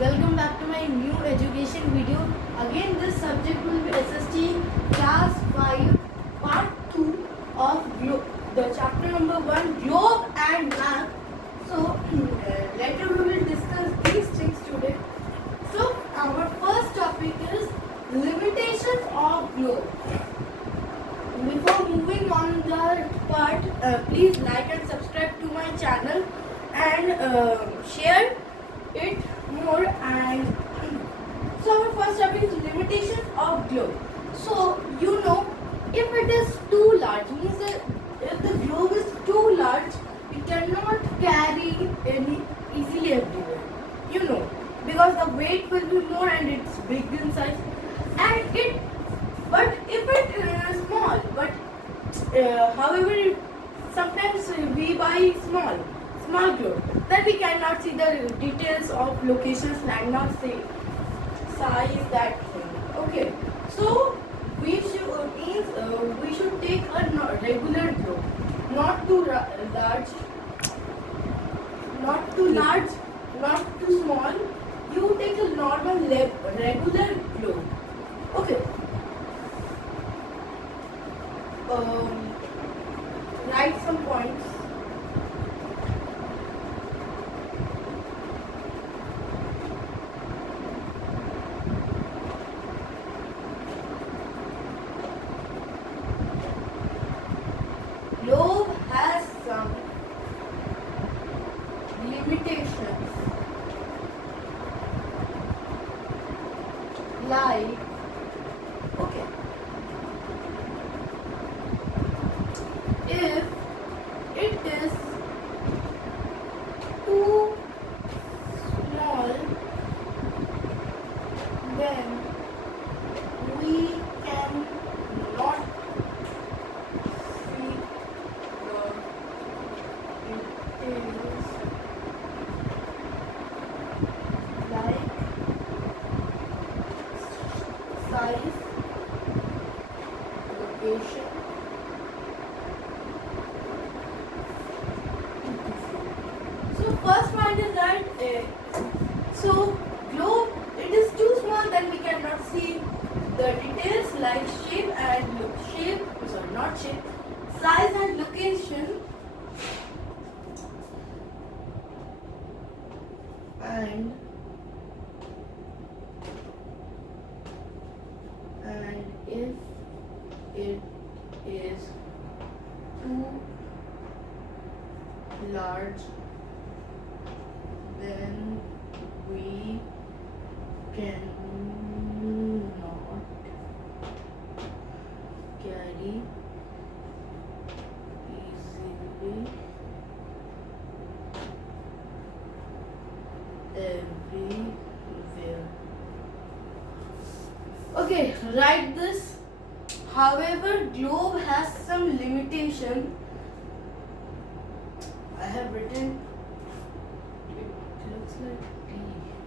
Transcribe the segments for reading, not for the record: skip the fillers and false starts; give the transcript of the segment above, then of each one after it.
Welcome back to my new education video. Again, this subject will be SST class 5 part 2 of the chapter number 1 globe and map. So later we will discuss these things today. So our first topic is limitations of globe. Before moving on the part, please like and subscribe to my channel and share it more. And so our first topic is limitations of globe. So if it is too large, means that if the globe is too large, it cannot carry any easily everywhere. Because the weight will be more and it's big in size. But if it is small, however, sometimes we buy small globe, then we cannot see the details of locations and not say size that thing. Okay, so we should take a regular globe, not too large, not too small. You take a normal regular globe. Okay. Write some points. Globe has some limitations, like if it is too small, then we cannot see the details like size, location. So first point is that globe, it is too small, then we cannot see the details like size and location. And if it is too large, then we cannot carry easily everywhere. Okay, write this. However, globe has some limitation. I have written, it looks like D.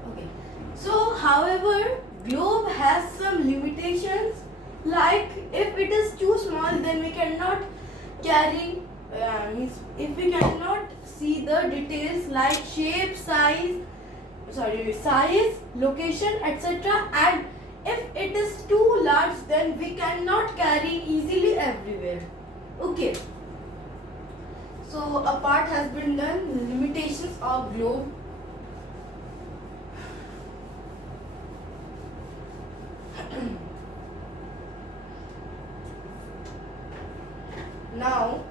Okay. So, however, globe has some limitations. Like if it is too small, then we cannot carry. If we cannot see the details like size, location, etc. And if it is too large, then we cannot carry easily everywhere. Okay. So a part has been done. Limitations of globe. Now,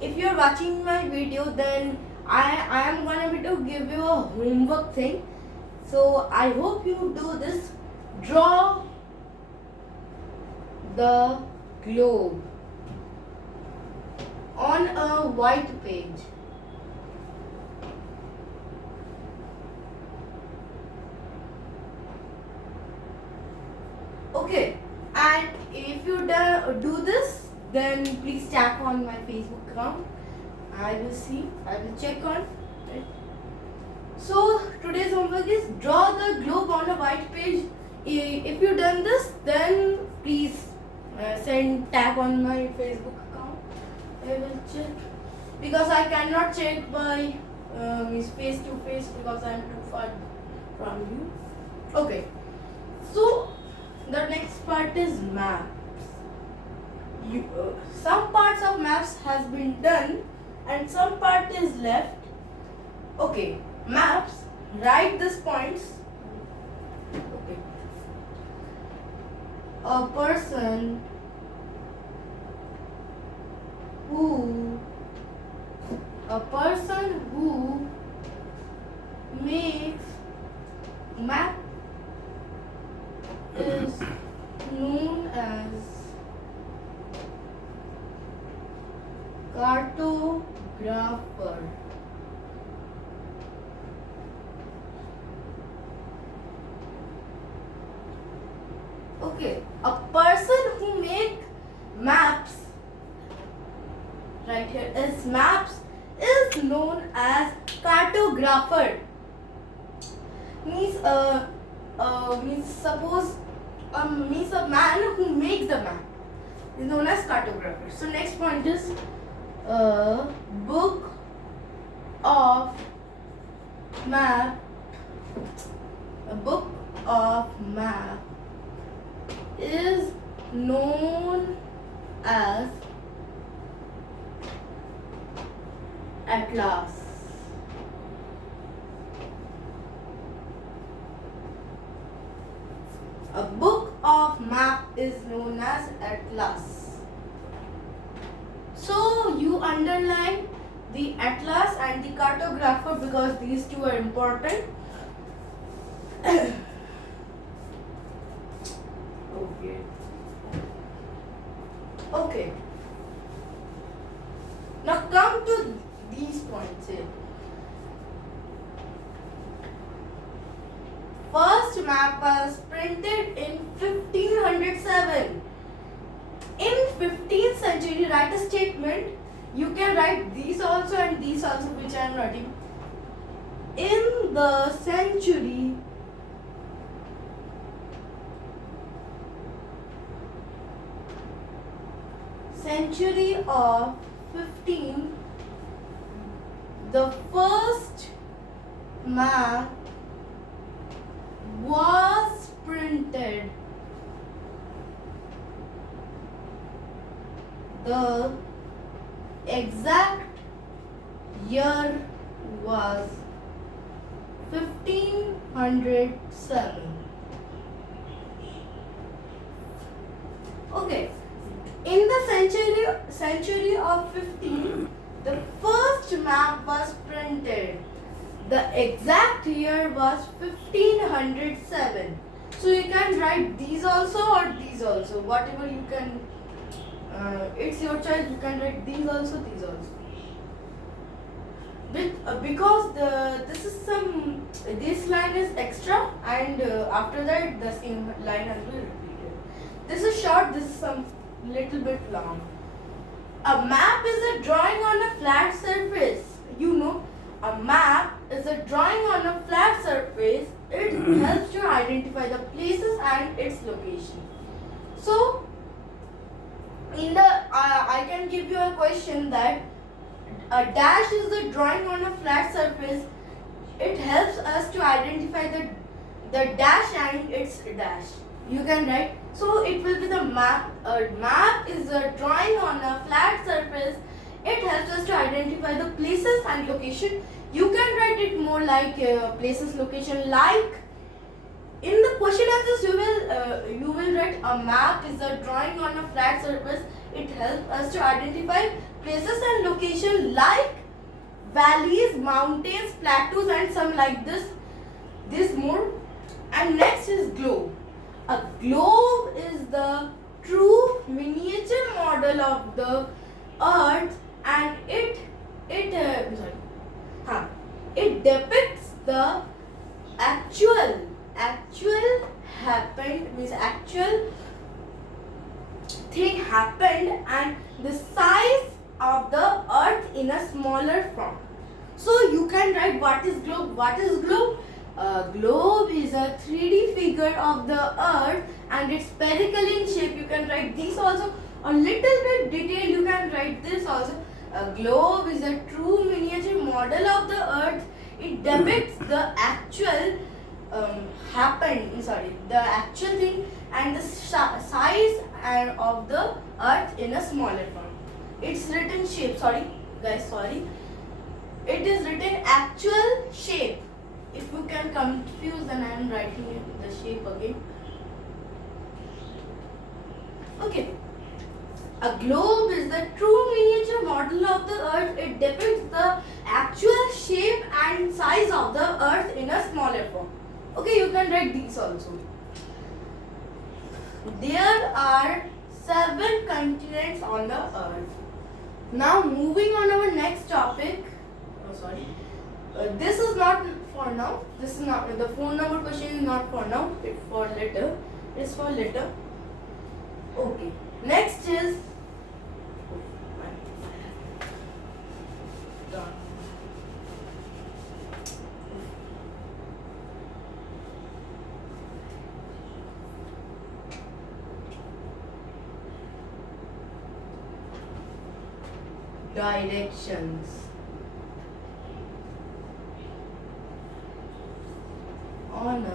if you are watching my video, then I am going to give you a homework thing. So I hope you do this. Draw the globe on a white page. Okay, and if you do this, then please tap on my Facebook account. I will check on it. So today's homework is draw the globe on a white page. If you done this, then please send tag on my Facebook account. I will check because I cannot check by means face to face because I am too far from you. Okay, so the next part is maps. Some parts of maps has been done and some part is left. Okay, maps, write these points. Okay, a person who makes map is known as cartographer. Okay, a person who make maps, right here is maps, is known as cartographer. Means suppose means a man who makes the map is known as cartographer. So next point is a book of map. A book of map is known as atlas. A book of map is known as atlas. So you underline the atlas and the cartographer because these two are important. Okay. Now come to these points here. First map was printed in 1507. In 15th century, write a statement. You can write these also and these also, which I am writing. In the century of 15, the first map was printed. The exact year was 1507. Okay. In the century of 15, the first map was printed. The exact year was 1507. So you can write these also or these also, whatever you can. It's your choice. You can write these also, these also. Because this line is extra, and after that the same line has been repeated. This is short. This is some little bit long. A map is a drawing on a flat surface. You know, a map is a drawing on a flat surface. It helps to identify the places and its location. So, in the I can give you a question that a dash is a drawing on a flat surface. It helps us to identify the dash and its dash. You can write. So it will be the map. A map is a drawing on a flat surface. It helps us to identify the places and location. You can write it more like places, location. Like in the question answers, you will write a map is a drawing on a flat surface. It helps us to identify places and location like valleys, mountains, plateaus, and some like this. This more. And next is globe. A globe is the true miniature model of the earth, and it depicts the actual thing happened and the size of the earth in a smaller form. So you can write what is globe. What is globe? A globe is a 3D figure of the earth and it's spherical in shape. You can write these also. A little bit detail you can write this also. A globe is a true miniature model of the earth it depicts the actual the actual thing and the size of the earth in a smaller form. It's written shape, sorry guys, it is written actual shape. If you can confuse, then I am writing the shape again. Okay. A globe is the true miniature model of the earth. It depicts the actual shape and size of the earth in a smaller form. Okay, you can write these also. There are 7 continents on the earth. Now moving on our next topic. This is not for now. This is not the phone number question is not for now. It's for later. It's for later. Okay. Next is directions. On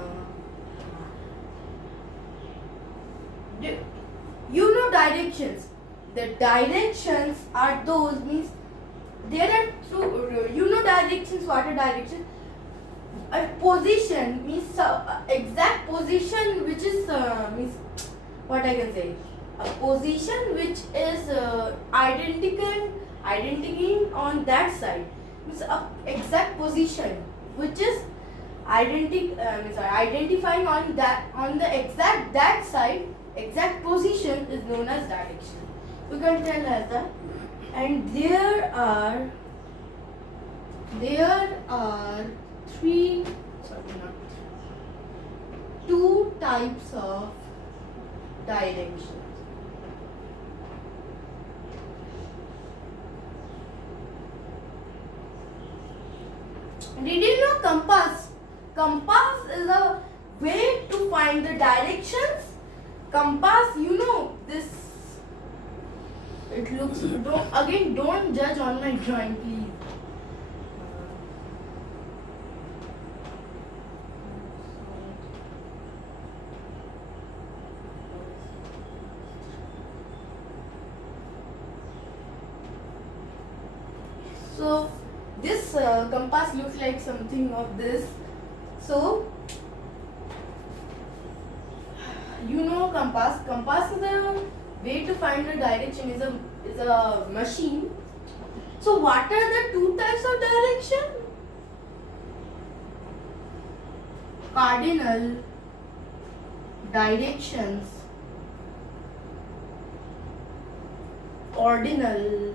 you know directions. The directions are those, means there are through, you know directions. What are directions? A position means exact position, which is means what I can say, a position which is identical on that side, means a exact position which is identifying on the exact that side. Exact position is known as direction. We can tell as that. And there are 2 types of directions. Did you know compass? Compass is a way to find the directions. Compass, you know this. It looks. Don't judge on my drawing, please. So this compass looks like something of this. So you know compass. Compass is a way to find the direction. Is a machine. So what are the 2 types of direction? Cardinal directions, ordinal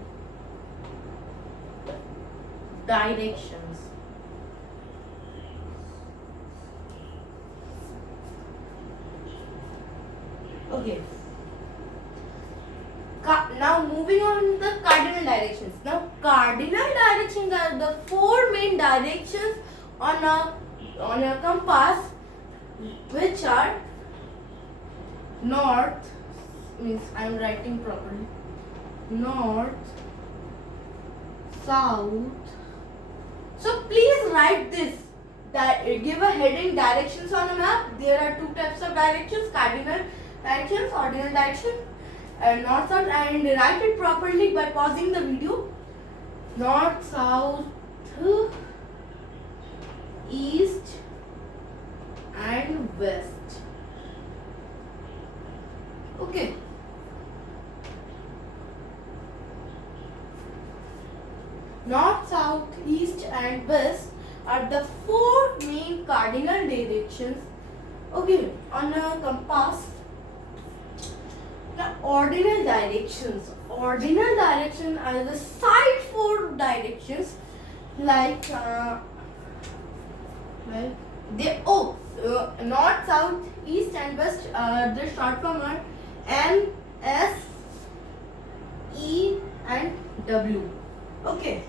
directions. Okay. Now moving on the cardinal directions. Now cardinal directions are the 4 main directions on a compass, which are north, means I am writing properly, north, south. So please write this. Give a heading directions on a map. There are 2 types of directions: cardinal directions, ordinal direction, and north, south, and write it properly by pausing the video. North, south, east, and west. Okay. North, south, east, and west are the 4 main cardinal directions. Okay, on a compass. The ordinal directions. Ordinal directions are the side 4 directions, like north, south, east, and west. The short form are N, S, E, and W. Okay.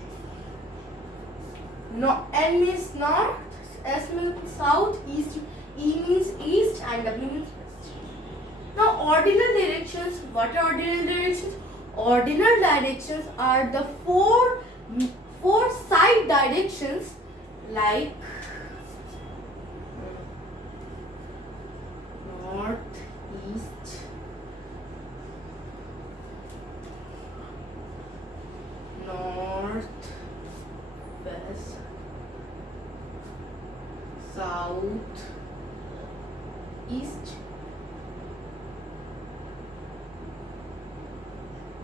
No, N means north, S means south, east, E means east, and W means west. Now ordinal directions. What are ordinal directions? Ordinal directions are the four side directions, like north, east, north, west, south, east,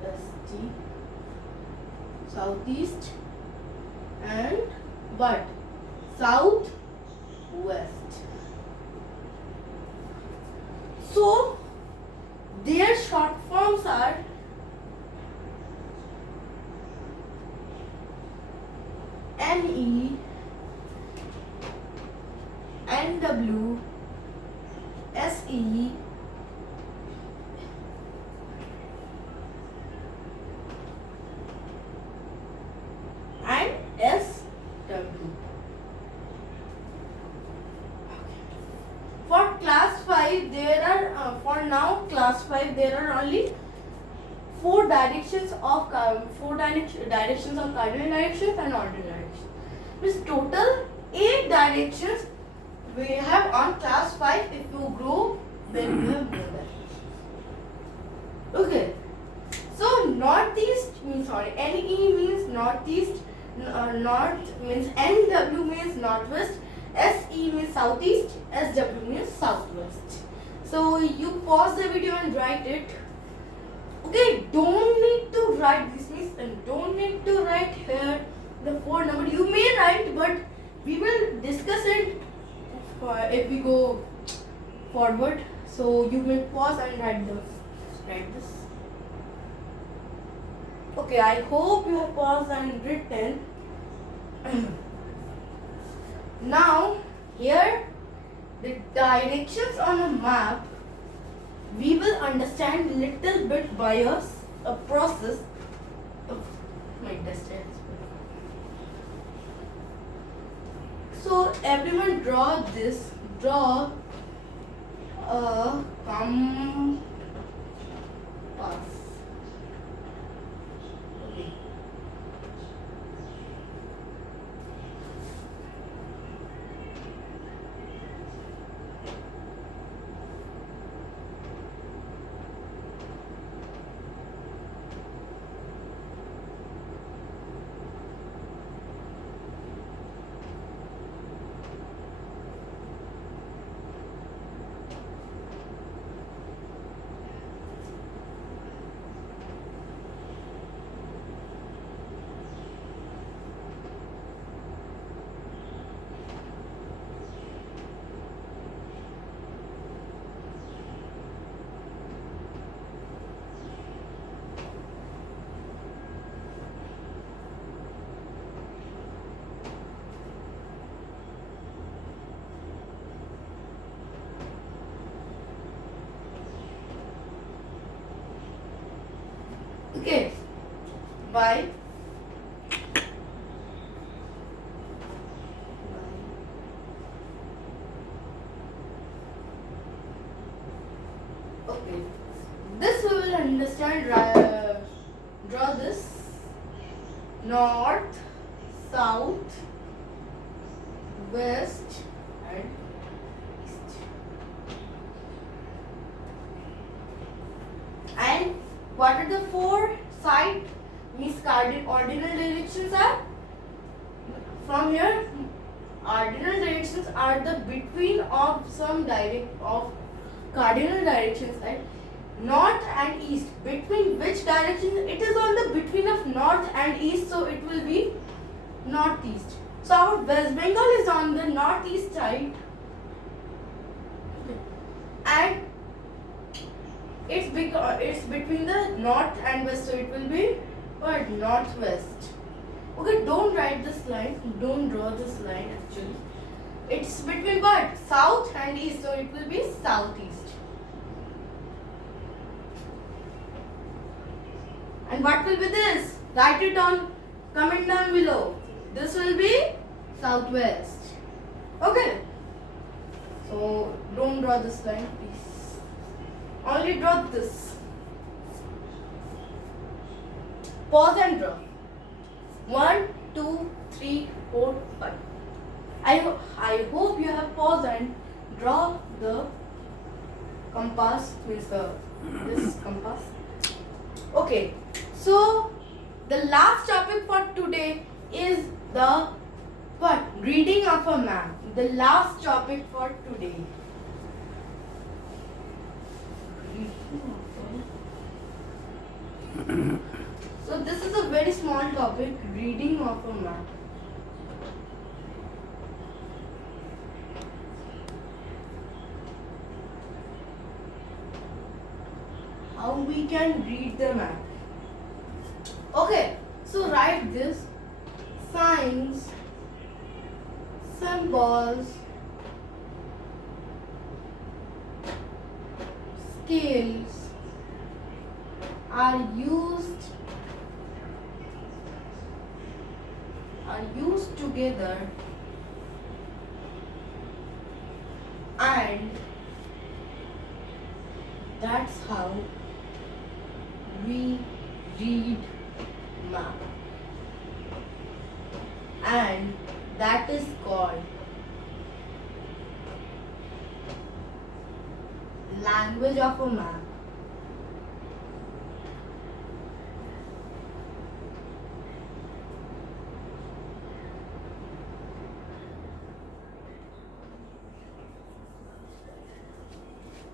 ST, southeast, and what? South west. So their short forms are NE, NW, SE, and SW. For class 5 there are for now class 5 there are only four directions of directions of cardinal directions and ordinal directions. Means total 8 directions we have on class 5. If you grow, then you have more directions. Okay. So northeast means NE means northeast, north means NW means northwest, SE means southeast, SW means southwest. So you pause the video and write it. Okay, don't need to write this means and don't need to write here the 4 number. You may write, but we will discuss it if we go forward. So you will pause and write this. Okay, I hope you have paused and written. Now here the directions on a map we will understand little bit by a process of my distance. So everyone draw a compass. Okay. Okay. Bye. Okay. This we will understand. Draw this. North, south, west, and east. And what are the 4 side means ordinal directions are? From here, ordinal directions are the between of some cardinal directions, right? North and east. Between which direction? It is on the between of north and east, so it will be northeast. So our West Bengal is on the northeast side, and it's between the north and west, so it will be what? Northwest. Okay, don't write this line. Don't draw this line actually. It's between what? South and east, so it will be southeast. And what will be this? Write it on, comment down below. This will be southwest. Okay. So don't draw this line, please. Only draw this. Pause and draw. 1, 2, 3, 4, 5. I hope you have paused and draw the compass, means this compass. Okay, so the last topic for today is the reading of a map. The last topic for today. So this is a very small topic, reading of a map. How we can read the map. Okay, so write this: signs, symbols, scales are used together, and that's how we read map, and that is called language of a map.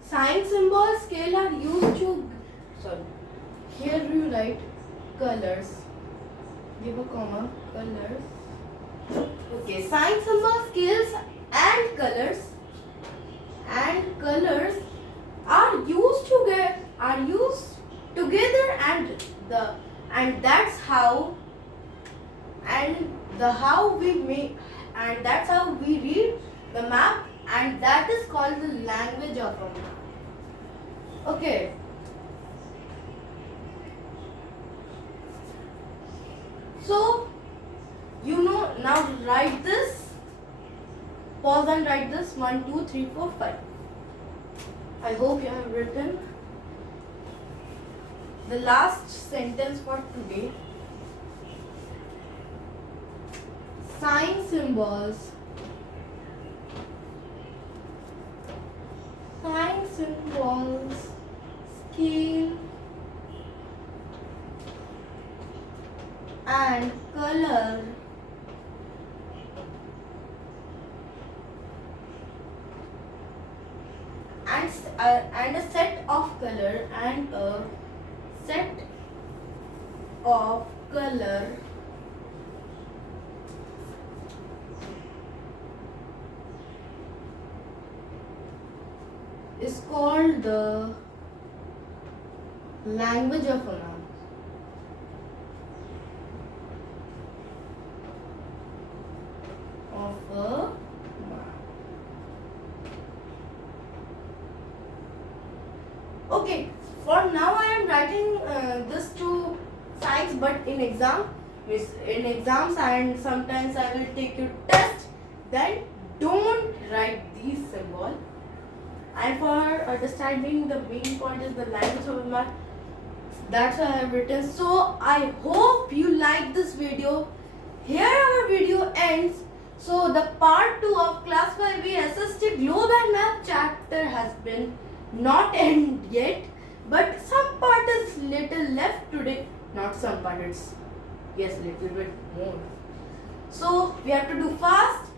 Sign, symbol, scale are used to, here you write colors, give a comma, colors. Okay, sign, symbol, scales and colors are used together, and that's how we read the map, and that is called the language of a map. Okay. So, now write this. Pause and write this. 1, 2, 3, 4, 5. I hope you have written. The last sentence for today. Sign, symbols. Sign, symbols, scale and color and a set of color is called the language of a map. Okay, for now I am writing this to science, but in exams and sometimes I will take your test, then don't write these symbols. And for understanding the main point is the language of a map. That's what I have written. So I hope you like this video. Here our video ends. So the part 2 of class 5B SST Globe and Map chapter has been not end yet, but some part is little left today. Not some part, it's little bit more. So we have to do fast.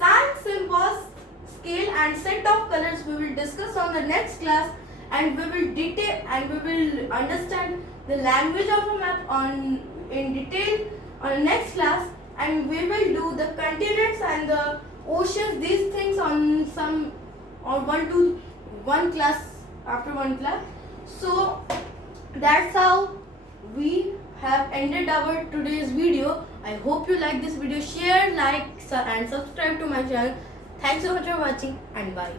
Sign, symbols, scale and set of colors we will discuss on the next class, and we will detail and we will understand the language of a map in detail on the next class, and we will do the continents and the oceans, these things on one class after one class. So that's how we have ended our today's video. I hope you like this video. Share, like and subscribe to my channel. Thanks so much for watching, and bye.